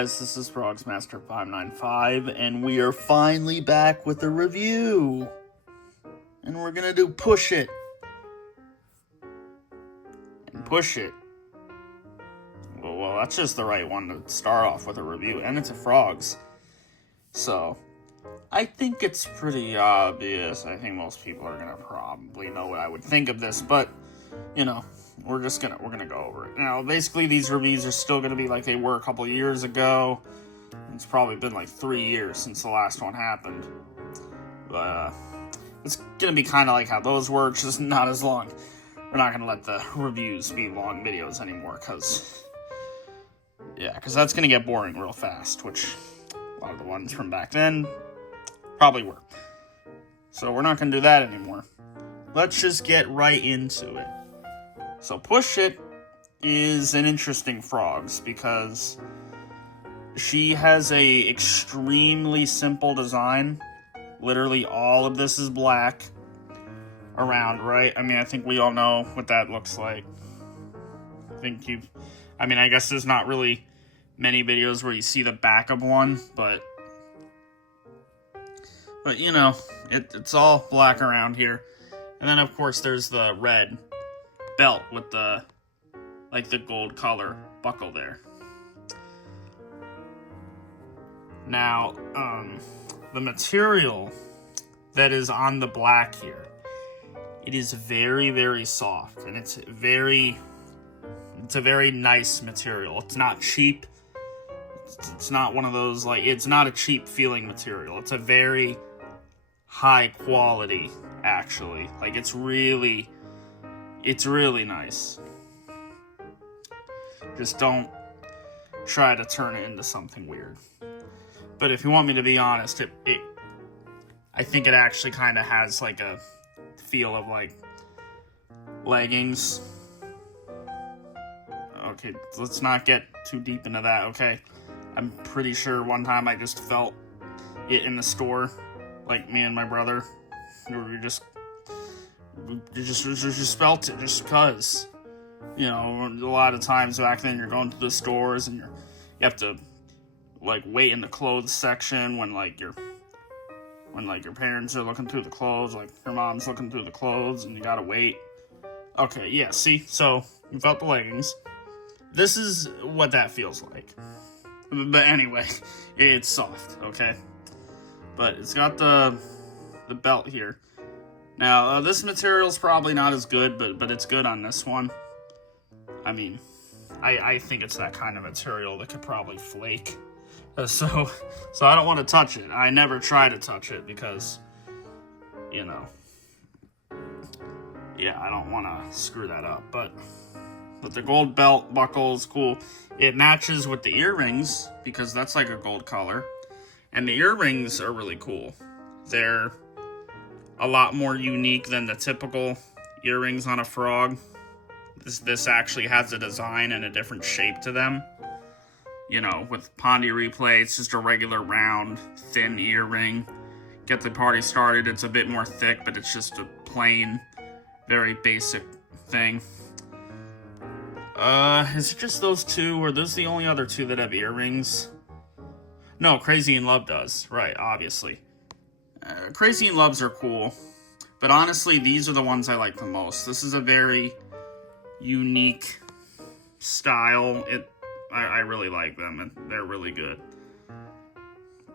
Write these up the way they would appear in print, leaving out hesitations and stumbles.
guys, this is Frogz Master 595, and we are finally back with a review. And we're gonna do Push It. And Push It. Well, that's just the right one to start off with a review, and it's a Frogz. So, I think it's pretty obvious. I think most people are gonna probably know what I would think of this, but, you know, we're gonna go over it. Now, basically, these reviews are still gonna be like they were a couple years ago. It's probably been like 3 years since the last one happened. But, it's gonna be kind of like how those were, just not as long. We're not gonna let the reviews be long videos anymore, because that's gonna get boring real fast, which a lot of the ones from back then probably were. So we're not gonna do that anymore. Let's just get right into it. So Push It is an interesting Frogz because she has a extremely simple design. Literally all of this is black around, right? I mean, I think we all know what that looks like. I guess there's not really many videos where you see the back of one, but you know, it's all black around here. And then of course there's the red belt with the gold color buckle there. Now, the material that is on the black here, it is very, very soft, and it's a very nice material. It's not cheap. It's not one of those, it's not a cheap feeling material. It's a very high quality, actually. It's really nice. Just don't try to turn it into something weird. But if you want me to be honest, I think it actually kind of has a feel of leggings. Okay, let's not get too deep into that, okay? I'm pretty sure one time I just felt it in the store, me and my brother. We just felt it just because. You know, a lot of times back then you're going to the stores and you have to wait in the clothes section when your parents are looking through the clothes, your mom's looking through the clothes, and you gotta wait. Okay, yeah, see? So, you felt the leggings. This is what that feels like. But anyway, it's soft, okay? But it's got the belt here. Now, this material's probably not as good, but it's good on this one. I mean, I think it's that kind of material that could probably flake. So I don't want to touch it. I never try to touch it because, you know, I don't want to screw that up. But the gold belt buckle is cool. It matches with the earrings because that's a gold color. And the earrings are really cool. They're a lot more unique than the typical earrings on a frog. This actually has a design and a different shape to them. You know, with Pondy Replay, it's just a regular round, thin earring. Get the party started, it's a bit more thick, but it's just a plain, very basic thing. Is it just those two, or are those the only other two that have earrings? No, Crazy in Love does, right, obviously. Crazy in Loves are cool, but honestly, these are the ones I like the most. This is a very unique style. I really like them, and they're really good.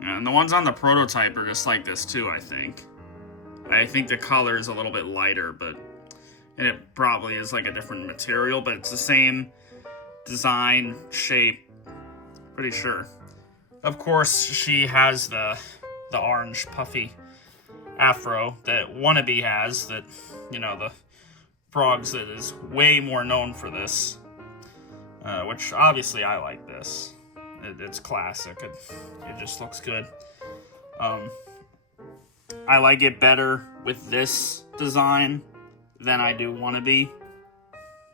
And the ones on the prototype are just like this too, I think. I think the color is a little bit lighter, and it probably is a different material, but it's the same design, shape, pretty sure. Of course, she has the orange puffy afro that Wannabe has, that, you know, the Frogz that is way more known for this. Which, obviously, I like this. It's classic. It just looks good. I like it better with this design than I do Wannabe,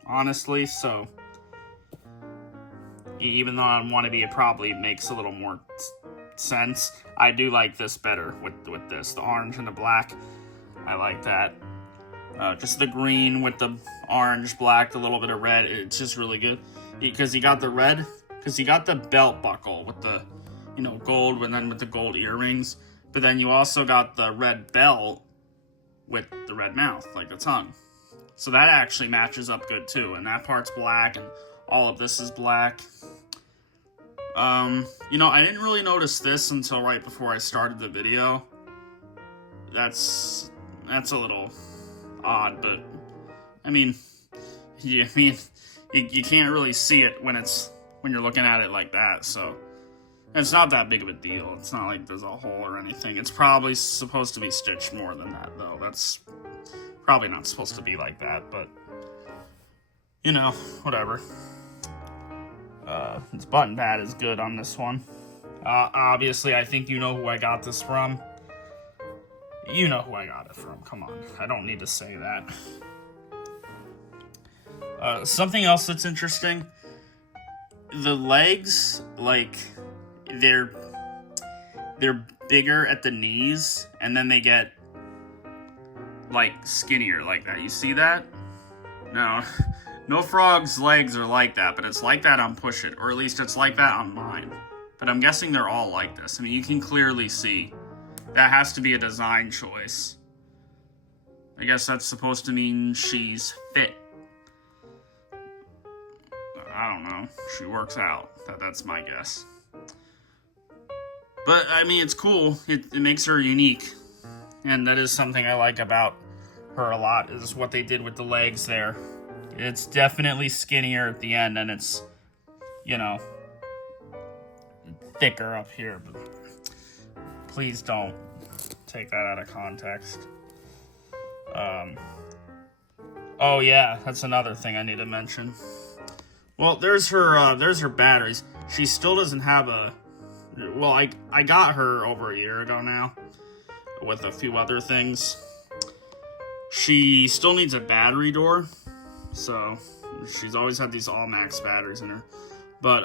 honestly. So, even though on Wannabe it probably makes a little more sense, I do like this better with this. The orange and the black, I like that. Just the green with the orange, black, a little bit of red, it's just really good. Because you got the red, because you got the belt buckle with the, you know, gold, and then with the gold earrings. But then you also got the red belt with the red mouth, like the tongue. So that actually matches up good too. And that part's black, and all of this is black. You know, I didn't really notice this until right before I started the video. That's a little odd, but I mean, you can't really see it when you're looking at it like that. So it's not that big of a deal. It's not like there's a hole or anything. It's probably supposed to be stitched more than that, though. That's probably not supposed to be like that, but you know, whatever. This button pad is good on this one. Obviously, I think you know who I got this from. You know who I got it from. Come on. I don't need to say that. Something else that's interesting. The legs, like, they're bigger at the knees, and then they get, like, skinnier like that. You see that? No. No Frogz legs are like that, but it's like that on Push It, or at least it's like that on mine. But I'm guessing they're all like this. I mean, you can clearly see. That has to be a design choice. I guess that's supposed to mean she's fit. I don't know. She works out. That's my guess. But, I mean, it's cool. It makes her unique. And that is something I like about her a lot, is what they did with the legs there. It's definitely skinnier at the end, and it's, you know, thicker up here. But please don't take that out of context. Oh yeah, that's another thing I need to mention. Well, there's her batteries. She still doesn't have a... Well, I got her over a year ago now, with a few other things. She still needs a battery door. So, she's always had these all-max batteries in her. But,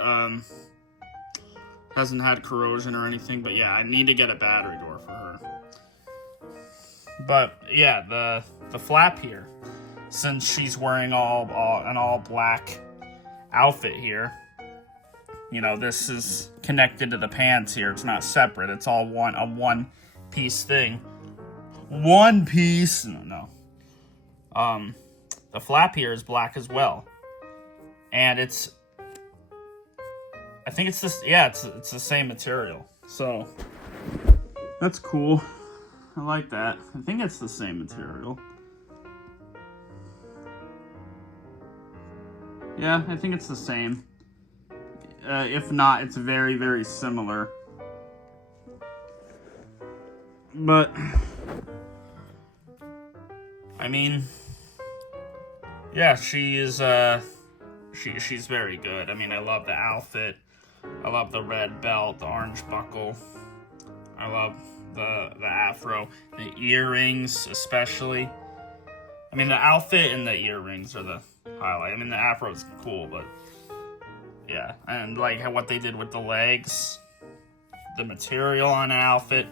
hasn't had corrosion or anything. But yeah, I need to get a battery door for her. But, yeah, the flap here. Since she's wearing an all-black outfit here. You know, this is connected to the pants here. It's not separate. It's all a one-piece thing. One piece! No. The flap here is black as well. And I think it's this, yeah, it's the same material. So, that's cool. I like that. I think it's the same material. Yeah, I think it's the same. If not, it's very, very similar. But, I mean... Yeah, she is, she's very good. I mean, I love the outfit. I love the red belt, the orange buckle. I love the afro. The earrings, especially. I mean, the outfit and the earrings are the highlight. I mean, the afro is cool, but... Yeah, and like what they did with the legs. The material on the outfit.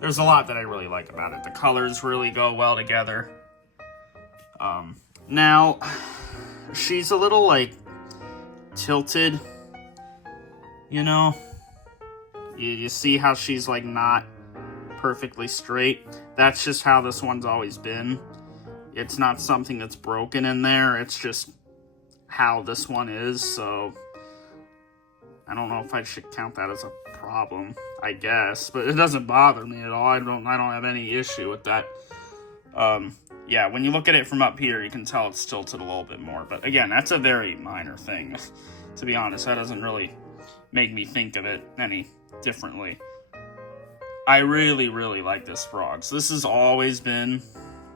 There's a lot that I really like about it. The colors really go well together. Now, she's a little, like, tilted, you know? You see how she's, like, not perfectly straight? That's just how this one's always been. It's not something that's broken in there. It's just how this one is, so... I don't know if I should count that as a problem, I guess. But it doesn't bother me at all. I don't have any issue with that. Yeah, when you look at it from up here, you can tell it's tilted a little bit more. But again, that's a very minor thing. To be honest, that doesn't really make me think of it any differently. I really, really like this Frogz. This has always been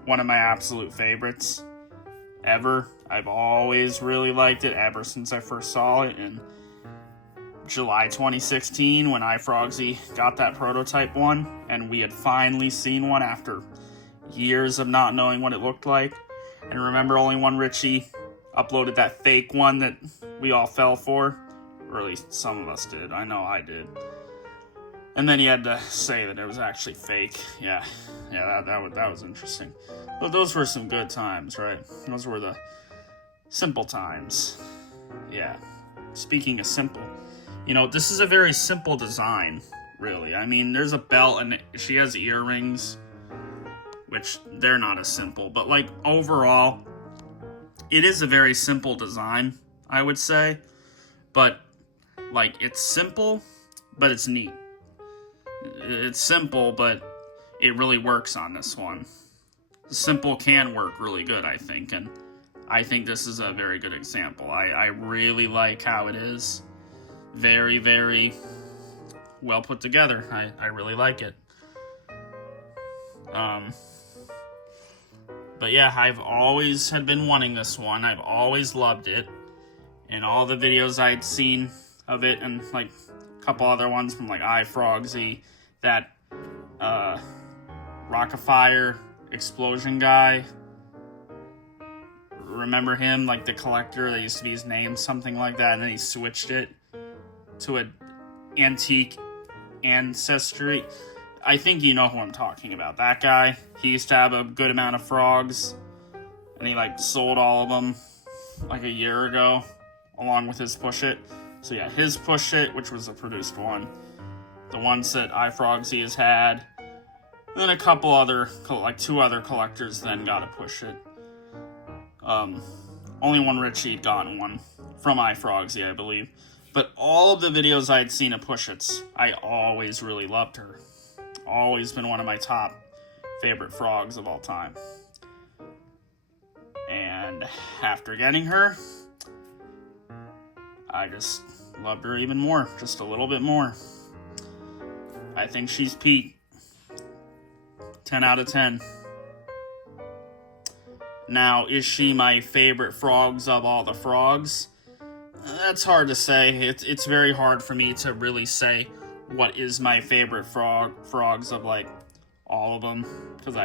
one of my absolute favorites ever. I've always really liked it ever since I first saw it in July 2016 when Frogzy got that prototype one, and we had finally seen one after years of not knowing what it looked like. And remember, only one Richie uploaded that fake one that we all fell for, or at least some of us did. I know I did. And then he had to say that it was actually fake. Yeah, that was interesting. But those were some good times, right? Those were the simple times. Yeah. speaking of simple, you know, this is a very simple design, really. I mean, there's a belt and she has earrings, which they're not as simple, but like overall, it is a very simple design, I would say. But like, it's simple, but it's neat. It's simple, but it really works on this one. Simple can work really good, I think, and I think this is a very good example. I really like how it is. Very, very well put together. I really like it. But yeah, I've always had been wanting this one. I've always loved it. And all the videos I'd seen of it, and like a couple other ones from like Frogz, that Rockafire explosion guy. Remember him, like the collector? That used to be his name, something like that, and then he switched it to an antique ancestry. I think you know who I'm talking about. That guy. He used to have a good amount of Frogz, and he like sold all of them like a year ago, along with his Push It. So yeah, his Push It, which was a produced one, the ones that Frogz has had, and then a couple other, like 2 other collectors then got a Push It. Only one Richie had gotten one from Frogz, I believe. But all of the videos I'd seen of Push Its, I always really loved her. Always been one of my top favorite Frogz of all time. And after getting her, I just loved her even more, just a little bit more. I think she's peak. 10 out of 10. Now, is she my favorite Frogz of all the Frogz? That's hard to say. It's very hard for me to really say what is my favorite Frogz of like all of them, because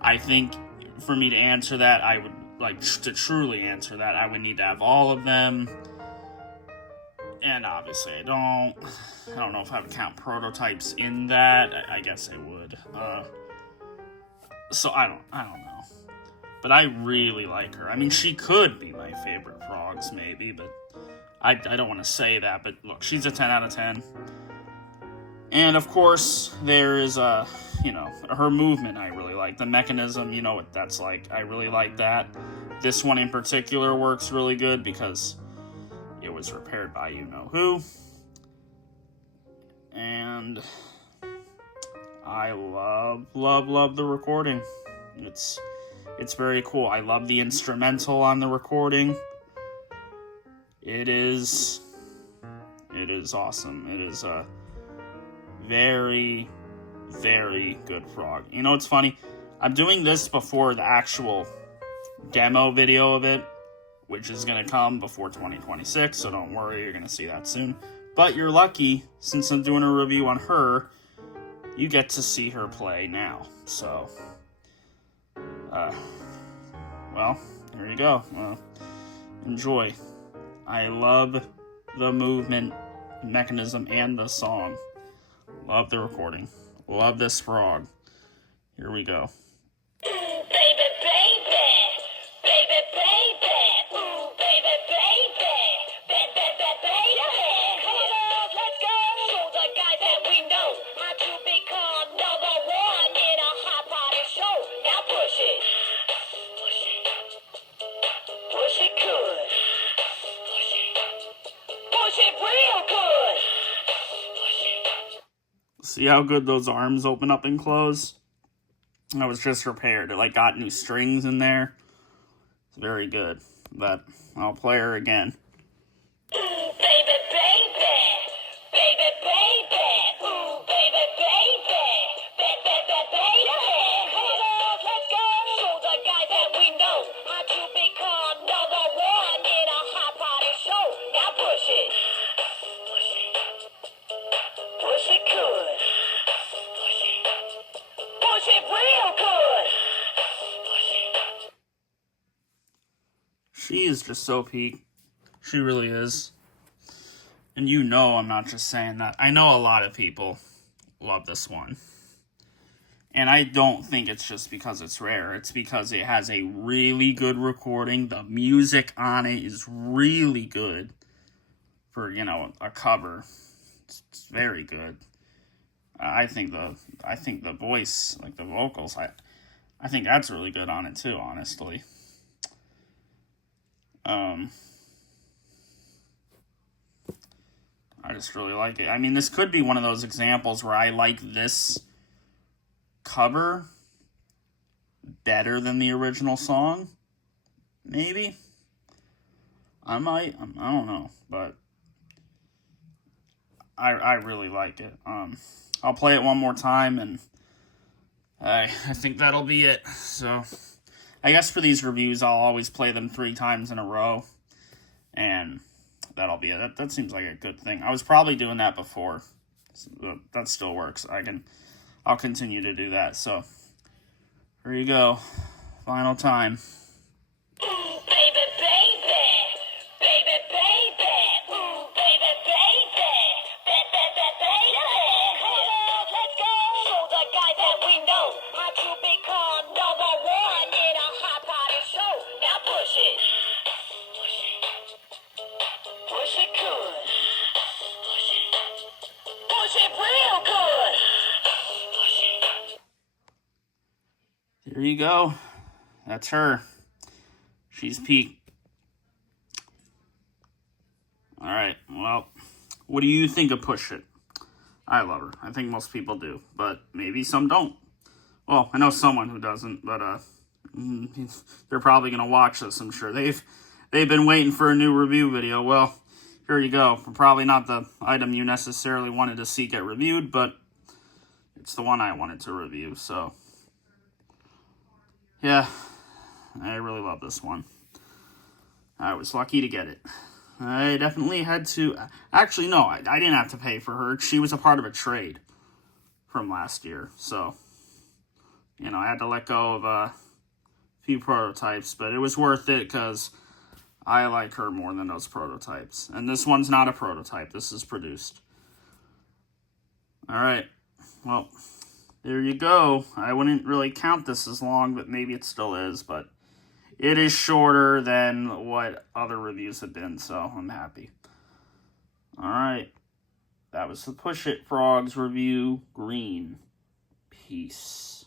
I think for me to answer that, I would like to truly answer that, I would need to have all of them, and obviously I don't know if I would count prototypes in that. I guess I would. So I don't know, but I really like her. I mean, she could be my favorite Frogz maybe, but I don't want to say that. But look, she's a 10 out of 10. And of course, there is her movement I really like. The mechanism, you know what that's like. I really like that. This one in particular works really good because it was repaired by you-know-who. And I love the recording. It's very cool. I love the instrumental on the recording. It is awesome. It is a very, very good frog. You know, it's funny. I'm doing this before the actual demo video of it, which is going to come before 2026, so don't worry, you're going to see that soon. But you're lucky, since I'm doing a review on her, you get to see her play now. So, well, there you go. Enjoy. I love the movement mechanism and the song. Love the recording. Love this frog. Here we go. See how good those arms open up and close? That was just repaired. It like got new strings in there. It's very good. But I'll play her again. She is just so peak. She really is. And you know I'm not just saying that. I know a lot of people love this one. And I don't think it's just because it's rare. It's because it has a really good recording. The music on it is really good. for, you know, a cover. It's very good. I think the voice, like the vocals, I think that's really good on it too, honestly. I just really like it. I mean, this could be one of those examples where I like this cover better than the original song. Maybe. I might. I don't know. But I really like it. I'll play it one more time, and I think that'll be it. So, I guess for these reviews, I'll always play them 3 times in a row. And that'll be it. That seems like a good thing. I was probably doing that before. So that still works. I'll continue to do that. So, here you go. Final time. There you go. That's her. She's peaked. Alright, well, what do you think of Push It? I love her. I think most people do, but maybe some don't. Well, I know someone who doesn't, but they're probably going to watch this, I'm sure. They've been waiting for a new review video. Well, here you go. Probably not the item you necessarily wanted to see get reviewed, but it's the one I wanted to review, so yeah, I really love this one. I was lucky to get it. I definitely had to... Actually, no, I didn't have to pay for her. She was a part of a trade from last year. So, you know, I had to let go of a few prototypes. But it was worth it because I like her more than those prototypes. And this one's not a prototype. This is produced. Alright. Well, there you go. I wouldn't really count this as long, but maybe it still is. But it is shorter than what other reviews have been, so I'm happy. Alright. That was the Push It Frogz review. Green. Peace.